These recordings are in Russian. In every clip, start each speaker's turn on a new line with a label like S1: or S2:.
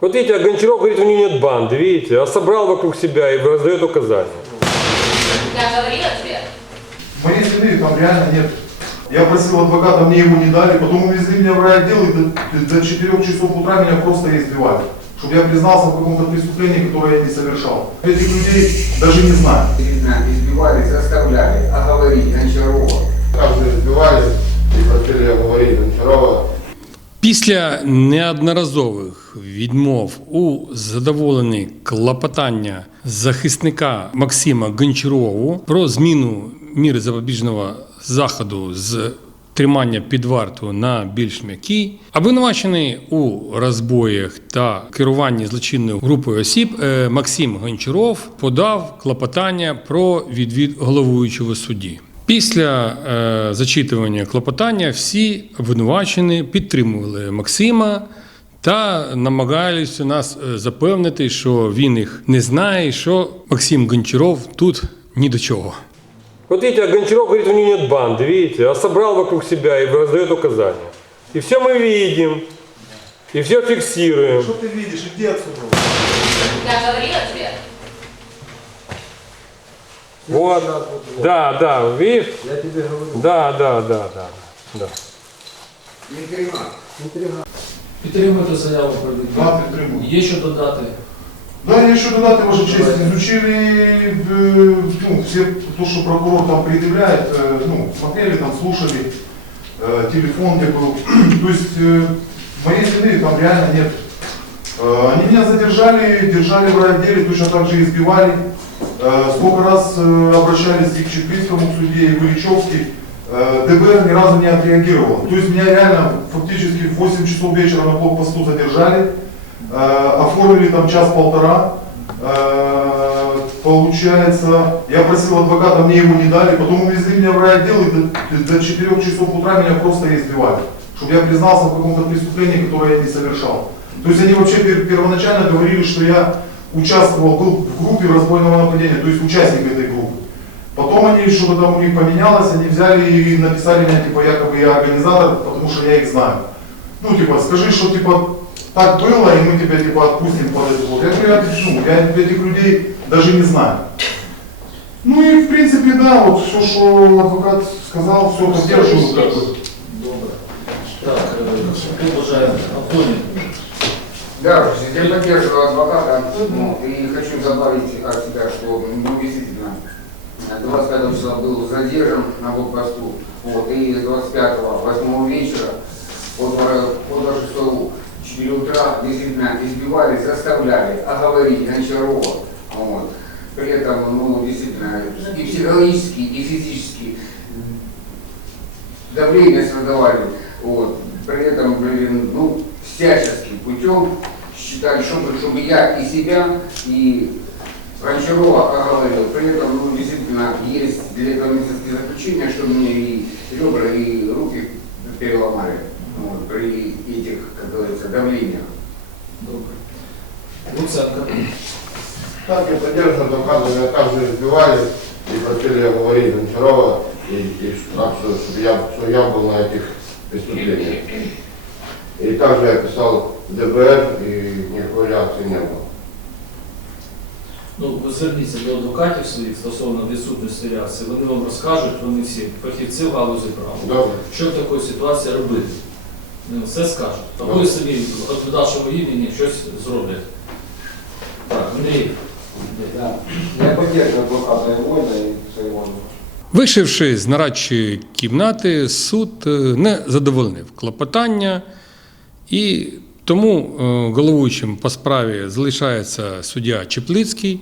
S1: Вот видите, а Гончаров говорит, у него нет банды, видите, а собрал вокруг себя и раздает указания.
S2: Я говорила тебе.
S3: Моей вины там реально нет. Я просил адвоката, мне его не дали, потом увезли меня в райотдел и до, до 4 часов утра меня просто избивали. Чтобы я признался в каком-то преступлении, которое я не совершал. Этих людей даже не знаю.
S4: Избивали, заставляли, а говорить Гончарова.
S5: Также избивали и просили говорить Гончарова.
S6: Після неодноразових відмов у задоволенні клопотання захисника Максима Гончарову про зміну міри запобіжного заходу з тримання під вартою на більш м'який, обвинувачений у розбоях та керуванні злочинною групою осіб е, Максим Гончаров подав клопотання про відвід головуючого судді. Після е, зачитування клопотання всі обвинувачені підтримували Максима та намагалися нас е, запевнити, що він їх не знає, і що Максим Гончаров тут ні до чого.
S1: Вот видите, а Гончаров говорит, у него нет банды, видите, а собрал вокруг себя и раздает указания. И все мы видим, и все фиксируем.
S3: Что ты видишь? Иди отсюда.
S2: Я говорила тебе.
S1: Вот. Да, да, видишь? Я тебе говорю. Да, да, да, да, да.
S4: Не тримав.
S7: Підтримуєте заяву про відвід?
S3: Да, підтримую.
S7: Є що додати?
S3: Да, я еще додати, Ваша честь, изучили э, ну, все то, что прокурор там предъявляет, э, ну, смотрели, там, слушали, э, телефон где был. то есть э, моей вины там реально нет. Э, они меня задержали, держали в райотделе, точно так же избивали. Э, сколько раз э, обращались к Чекринскому суде, и в Ильичевский. Э, ДБР ни разу не отреагировал. То есть меня реально фактически в 8 часов вечера на блокпосту задержали. Оформили там час-полтора. Получается, я просил адвоката, мне его не дали, потом увезли меня в райотдел и до, до 4 часов утра меня просто избивали. Чтобы я признался в каком-то преступлении, которое я не совершал. То есть они вообще пер- первоначально говорили, что я участвовал, в группе разбойного нападения, то есть участник этой группы. Потом они, что-то там у них поменялось, они взяли и написали меня, типа, якобы я организатор, потому что я их знаю. Ну, типа, скажи, что, типа, так было, и мы тебя, типа, отпустим под это вот. Я говорю, я, ну, я этих людей даже не знаю. Ну и, в принципе, да, вот все, что адвокат сказал, все поддерживаю. как бы.
S7: Так, хто бажає? Антоній.
S4: Да, я поддерживаю адвоката, ну, и хочу добавить от себя, что, ну, действительно, 25 числа был задержан на блокпосту, вот, и с 25-го, 8 вечера, от, от 26 4 утра действительно избивали, заставляли оговорить Гончарова, вот. При этом, ну, действительно, и психологически, и физически давление создавали, вот. При этом, блин, ну, всяческим путем считали, чтобы, чтобы я и себя, и Гончарова оговорил. При этом, ну, действительно, есть для этого медицинские заключения, что мне и ребра, и руки переломали вот, при этих, как говорится, давлениях.
S7: Добре. Луценко.
S5: Так, я поддерживаю адвоката, меня также избивали и просили говорить Гончарова, и, и так, что, чтобы я, что я был на этих преступлениях. И также я писал ДБР, и никакой реакции не было.
S7: Ну, ви зверніться до адвокатів своїх стосовно відсутності реакції. Вони вам розкажуть, вони всі фахівці в галузі права.
S5: Добре.
S7: Що в такій ситуації робити? Ну, все скажуть. А ви самі від вашого імені щось зроблять. Так, Андрій.
S8: Да. Я поддерживаю адвоката Ивона и своего.
S6: Вийшовши з нарадчої кімнати, суд е, не задовольнив клопотання, і тому е, головуючим по справі залишається суддя Чеплицький.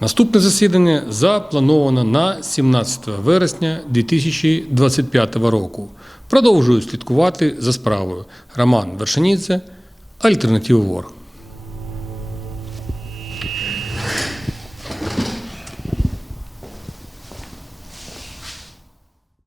S6: Наступне засідання заплановано на 17 вересня 2025 року. Продовжую слідкувати за справою. Роман Вершиніце, Альтернатива Ворг.